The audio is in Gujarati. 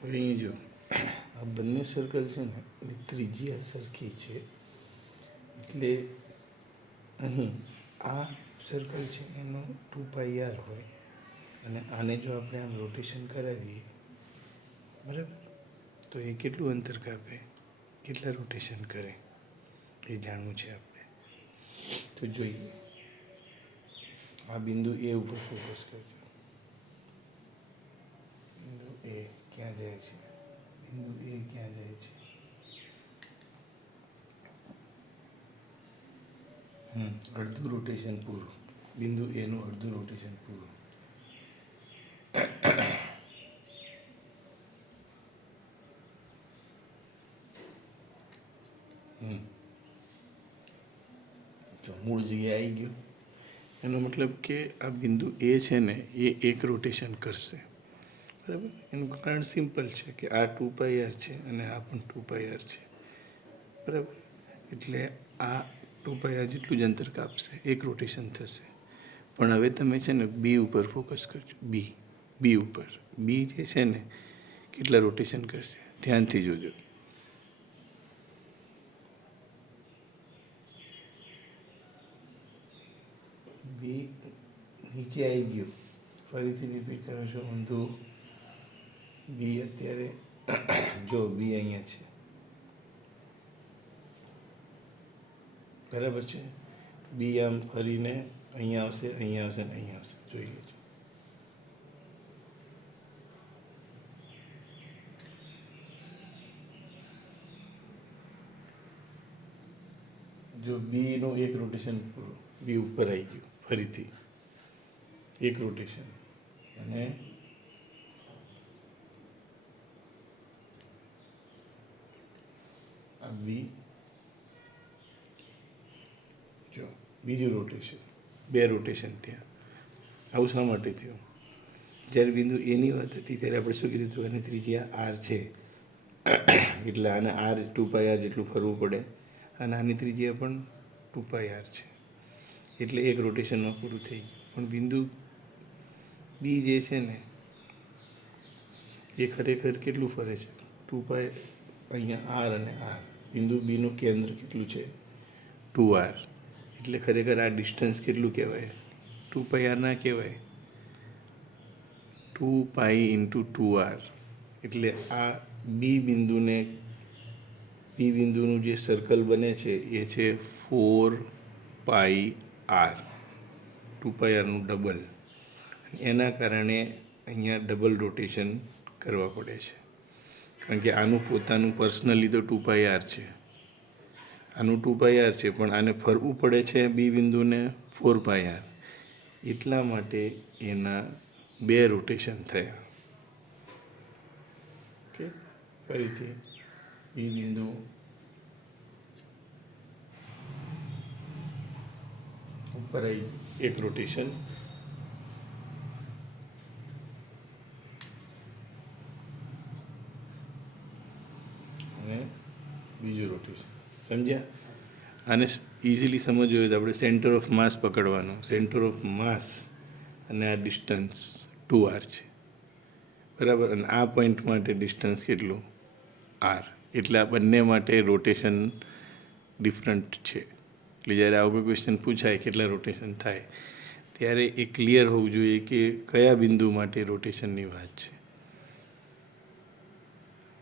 હવે અહીં જો આ બંને સર્કલ છે ને એ ત્રિજ્યા સરખી છે, એટલે અહીં આ સર્કલ છે એનો 2πr હોય અને આને જો આપણે આમ રોટેશન કરાવીએ બરાબર, તો એ કેટલું અંતર કાપે, કેટલા રોટેશન કરે એ જાણવું છે આપણે. તો જોઈએ, આ બિંદુ એ ઉપર ફોકસ કરજો. બિંદુ એ ક્યાં જાય છે, બિંદુ એ ક્યાં જાય છે? અડધું રોટેશન પૂરું, બિંદુ એનું અડધું રોટેશન પૂરું. જો મૂળ જગ્યાએ આવી ગયું. એનો મતલબ કે આ બિંદુ એ છે ને એ એક રોટેશન કરશે, બરાબર. એનું કારણ સિમ્પલ છે કે આ 2πr છે અને આ પણ 2πr છે, બરાબર. એટલે આ 2πr જેટલું જ અંતર કાપશે, એક રોટેશન થશે. પણ હવે તમે છે ને બી ઉપર ફોકસ કરજો. બી ઉપર, બી જે છે ને કેટલા રોટેશન કરશે ધ્યાનથી જોજો. બી નીચે આવી ગયું, ફરીથી રિપીટ કરો છો ઊંધું. બી અત્યારે જો બી અહીંયા છે, બરાબર છે. બી આમ ફરીને અહીંયા આવશે, અહીંયા આવશે ને અહીંયા આવશે, જોઈ લેજો. જો બીનું એક રોટેશન પૂરું, બી ઉપર આવી ગયું, ફરીથી એક રોટેશન, અને આ બી જો બીજું રોટેશન, બે રોટેશન ત્યાં. આવું શા માટે થયું? જ્યારે બિંદુ એની વાત હતી ત્યારે આપણે શું કીધું હતું, અને ત્રિજ્યા આર છે એટલે આને આર 2πr જેટલું ફરવું પડે, અને આની ત્રિજ્યા પણ 2πr છે, એટલે એક રોટેશનમાં પૂરું થઈ ગયું. પણ બિંદુ બી જે છે ને એ ખરેખર કેટલું ફરે છે? 2π અહીંયા આર અને આર. બિંદુ બીનું કેન્દ્ર કેટલું છે? 2r. એટલે ખરેખર આ ડિસ્ટન્સ કેટલું કહેવાય? 2πr ના કહેવાય, 2π × 2r. એટલે આ બી બિંદુનું જે સર્કલ બને છે એ છે 4πr, 2πrનું ડબલ. એના કારણે અહીંયા ડબલ રોટેશન કરવા પડે છે, કારણ કે આનું પોતાનું પર્સનલી તો 2πr છે, આનું 2πr છે, પણ આને ફરવું પડે છે બી બિંદુને 4πr. એટલા માટે એના બે રોટેશન થયા. ઓકે, ફરીથી બી બિંદુ ઉપર આવી એક રોટેશન, અને બીજું રોટેશન. સમજ્યા? આને ઇઝીલી સમજવું હોય તો આપણે સેન્ટર ઓફ માસ પકડવાનું. સેન્ટર ઓફ માસ અને આ ડિસ્ટન્સ 2r છે, બરાબર. અને આ પોઈન્ટ માટે ડિસ્ટન્સ કેટલું? r. એટલે આ બંને માટે રોટેશન ડિફરન્ટ છે. એટલે જ્યારે આવો કોઈ ક્વેશ્ચન પૂછાય કેટલા રોટેશન થાય, ત્યારે એ ક્લિયર હોવું જોઈએ કે કયા બિંદુ માટે રોટેશનની વાત છે.